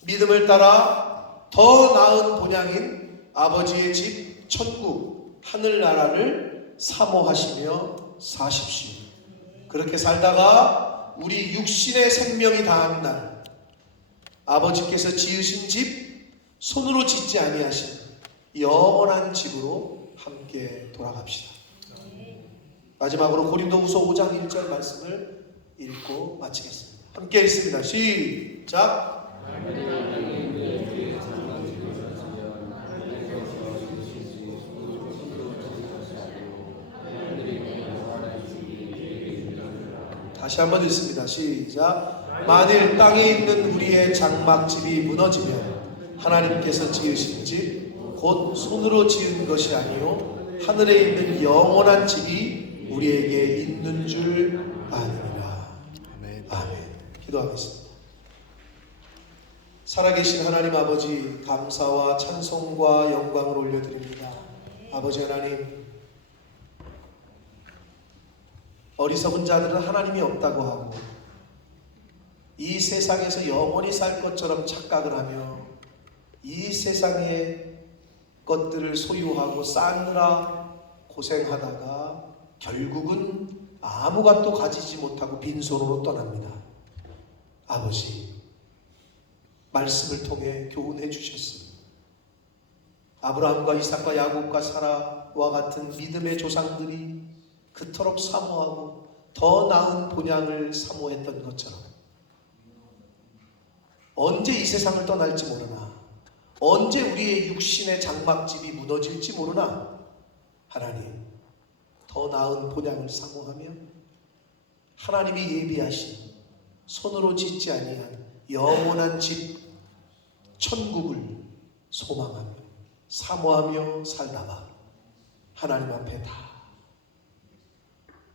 믿음을 따라 더 나은 본향인 아버지의 집 천국 하늘나라를 사모하시며 사십시오. 그렇게 살다가 우리 육신의 생명이 다한 날 아버지께서 지으신 집, 손으로 짓지 아니하신 영원한 집으로 함께 돌아갑시다. 마지막으로 고린도후서 5장 1절 말씀을 읽고 마치겠습니다. 함께 읽습니다. 시작. 다시 한번 읽습니다. 시작. 만일 땅에 있는 우리의 장막집이 무너지면 하나님께서 지으신 집 곧 손으로 지은 것이 아니요 하늘에 있는 영원한 집이 우리에게 있는 줄 아니라. 아멘. 아멘. 기도하겠습니다. 살아계신 하나님 아버지, 감사와 찬송과 영광을 올려드립니다. 아버지 하나님, 어리석은 자들은 하나님이 없다고 하고 이 세상에서 영원히 살 것처럼 착각을 하며 이 세상의 것들을 소유하고 쌓느라 고생하다가 결국은 아무것도 가지지 못하고 빈손으로 떠납니다. 아버지, 말씀을 통해 교훈해 주셨습니다. 아브라함과 이삭과 야곱과 사라와 같은 믿음의 조상들이 그토록 사모하고 더 나은 본향을 사모했던 것처럼 언제 이 세상을 떠날지 모르나, 언제 우리의 육신의 장막집이 무너질지 모르나 하나님, 더 나은 본향을 사모하며 하나님이 예비하신 손으로 짓지 아니한 영원한 집 천국을 소망하며 사모하며 살다가 하나님 앞에 다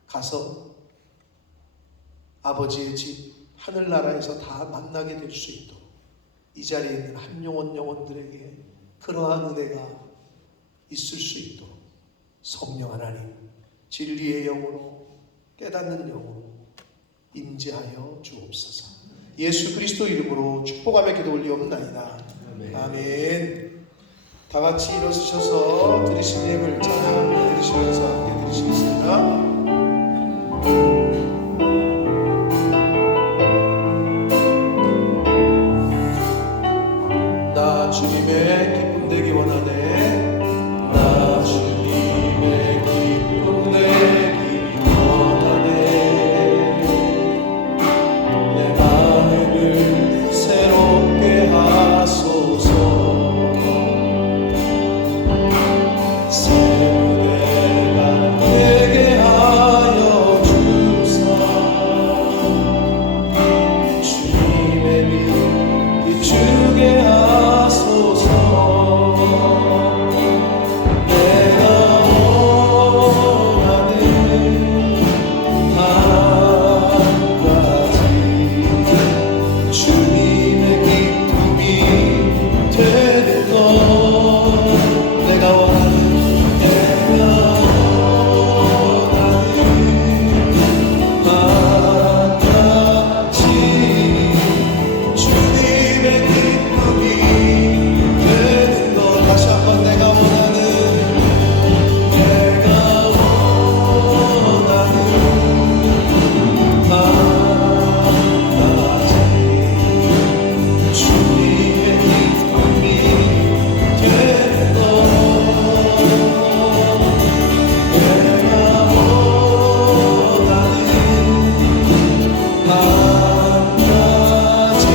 가서 아버지의 집 하늘나라에서 다 만나게 될 수 있도록 이 자리에 있는 한 영혼들에게 그러한 은혜가 있을 수 있도록 성령 하나님, 진리의 영으로, 깨닫는 영으로 임재하여 주옵소서. 예수 그리스도 이름으로 축복하며 기도 올리옵나이다. 아멘. 다 같이 일어서셔서 드리신 예물 찬양 드리시면서 함께 드리시겠습니다. 나 주님의 기쁨 되기 원하네. 나 주님의 기쁨 되기 원하네. 내 마음을 새롭게 하소서. 새 무대가 되게 하여 주사. 주님의 빛 비추게 하소서. 내가 원하는 한 가지 주님의 기쁨이 되는 것. 내가 원하는 한 가지 주님의 기쁨이 되는 것. 다시 한번 내가 원하는 한 가지 주님의 기쁨이 되는 것. 내가 원하는 한 가지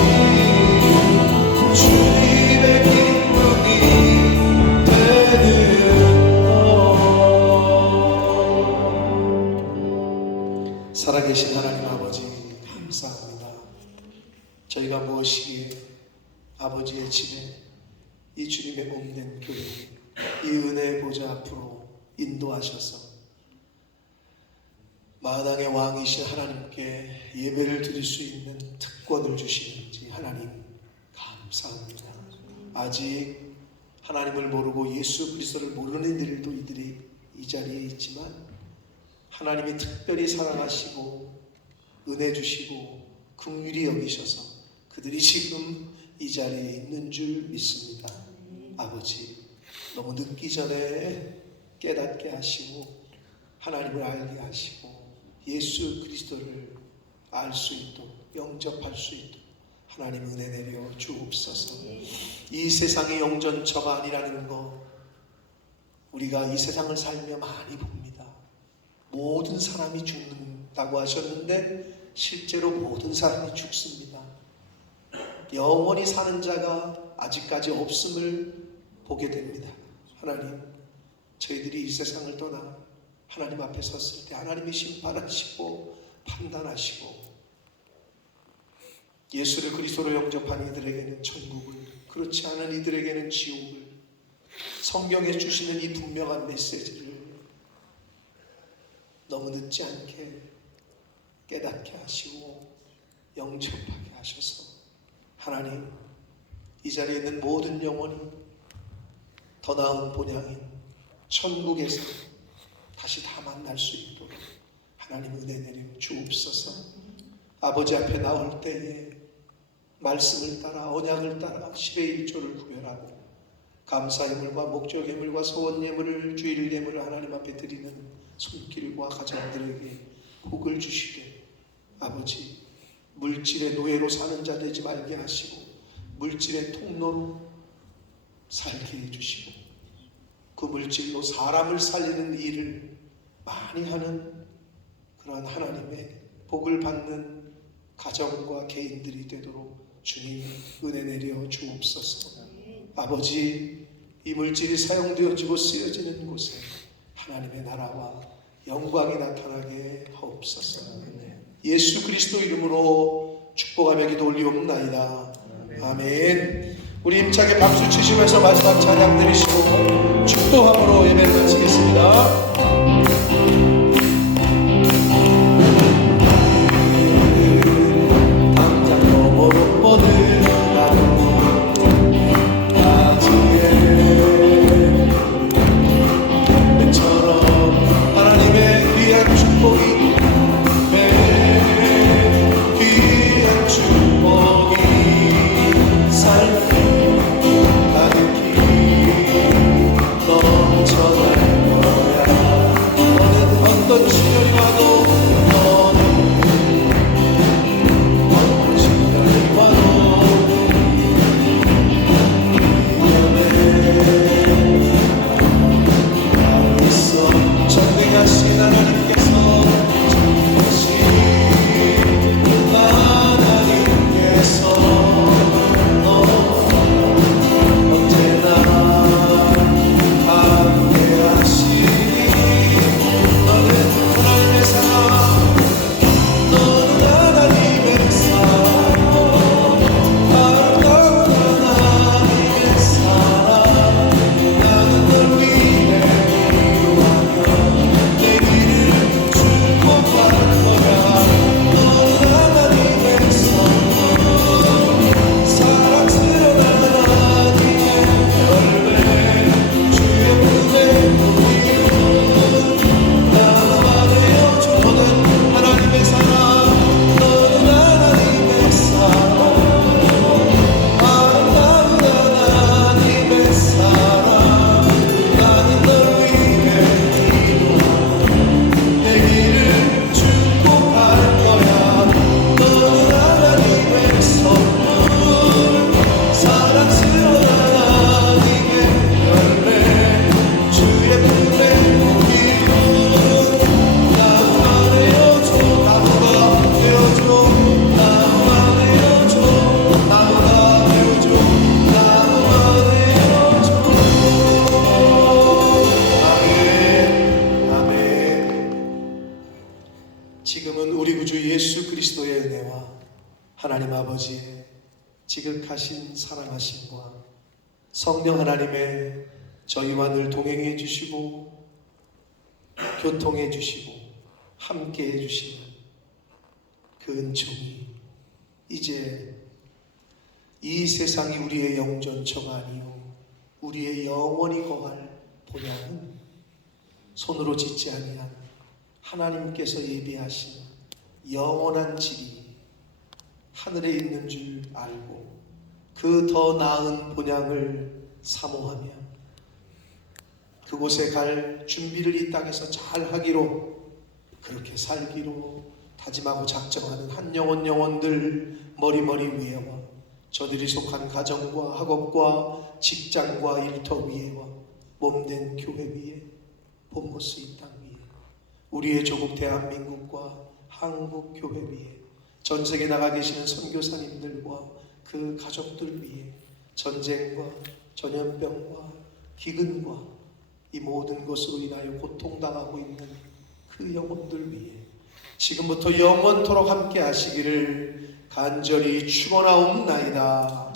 주님의 기쁨이 되는 것. 살아계신 하나님 아버지, 감사합니다. 저희가 무엇이기에 아버지의 집에 이 주님의 몸된 교회, 이 은혜의 보좌 앞으로 인도하셔서 마당의 왕이신 하나님께 예배를 드릴 수 있는 특권을 주시는지 하나님 감사합니다. 아직 하나님을 모르고 예수 그리스도를 모르는 이들도 이들이 이 자리에 있지만 하나님이 특별히 사랑하시고 은혜 주시고 긍휼히 여기셔서 그들이 지금 이 자리에 있는 줄 믿습니다. 아버지, 너무 늦기 전에 깨닫게 하시고 하나님을 알게 하시고 예수 그리스도를 알 수 있도록 영접할 수 있도록 하나님 은혜 내려 주옵소서. 이 세상의 영전처가 아니라는 거 우리가 이 세상을 살며 많이 봅니다. 모든 사람이 죽는다고 하셨는데 실제로 모든 사람이 죽습니다. 영원히 사는 자가 아직까지 없음을 보게 됩니다. 하나님, 저희들이 이 세상을 떠나 하나님 앞에 섰을 때 하나님이 심판하시고 판단하시고 예수를 그리스도로 영접한 이들에게는 천국을, 그렇지 않은 이들에게는 지옥을, 성경에 주시는 이 분명한 메시지를 너무 늦지 않게 깨닫게 하시고 영접하게 하셔서 하나님, 이 자리에 있는 모든 영혼이 더 나은 본향인 천국에서 다시 다 만날 수 있도록 하나님 은혜 내려 주옵소서. 아버지 앞에 나올 때에 말씀을 따라, 언약을 따라 10의 1조를 구별하고 감사 예물과 목적 예물과 소원 예물을, 주일 예물을 하나님 앞에 드리는 손길과 가정들에게 복을 주시되, 아버지, 물질의 노예로 사는 자 되지 말게 하시고 물질의 통로로 살게 해주시고 그 물질로 사람을 살리는 일을 많이 하는 그러한 하나님의 복을 받는 가정과 개인들이 되도록 주님 은혜 내려 주옵소서. 아버지, 이 물질이 사용되어지고 쓰여지는 곳에 하나님의 나라와 영광이 나타나게 하옵소서. 예수 그리스도 이름으로 축복하며 기도 올리옵나이다. 아멘. 우리 힘차게 박수 치시면서 마지막 찬양 드리시고 축도함으로 예배를 마치겠습니다. 당장 너머로 뻗으라고 처럼 하나님의 귀한 축복이, 귀한 축복이 삶에 가득히 넘쳐날 거야. 너는 어떤 시련이 와도, 너는 어떤 시련이 와도 전능하신 하나님께서, 언제나 함께 하시니 너는 하나님의 사랑, 너는 하나님의 사랑, 아름다운 하나님의 사랑. 나는 널 위해 기도하며 내 길을 축복할 거야. 너는 하나님의 사랑, 사랑스러운 하나님의 열매, 주의 품에 놓이고 나만 되어줘. 너는 하나님의 사랑, 너는 하나님의 사랑, 아름다운 하나님의 사랑. 나는 널 위해 기도하며 내 길을 축복할 거야. 너는 하나님의 선물, 사랑스러운 하나님의 열매, 주의 품에 놓이고 나무가 되어줘. 나무가 되어줘. 나무가 되어줘. 나무가 되어줘. 나무가 되어줘. 아멘. 아멘. 지금은 우리 구주 예수 그리스도의 은혜와 하나님 아버지의 지극하신 사랑하심과 성령 하나님의 저희와 늘 동행해 주시고 교통해 주시고 함께 해 주시는 그 은총이 이제 이 세상이 우리의 영전처가 아니요 우리의 영원히 거할 본향은 손으로 짓지 아니한 하나님께서 예비하신 영원한 집이 하늘에 있는 줄 알고 그 더 나은 본향을 사모하며 그곳에 갈 준비를 이 땅에서 잘 하기로, 그렇게 살기로 다짐하고 작정하는 한 영혼들 머리머리 위에와 저들이 속한 가정과 학업과 직장과 일터 위에와 몸된 교회 위에, 본모스 이 땅 위에, 우리의 조국 대한민국과 한국 교회 위에, 전 세계 나가 계시는 선교사님들과 그 가족들 위에, 전쟁과 전염병과 기근과 이 모든 것으로 인하여 고통당하고 있는 그 영혼들 위에 지금부터 영원토록 함께 하시기를 간절히 축원하옵나이다.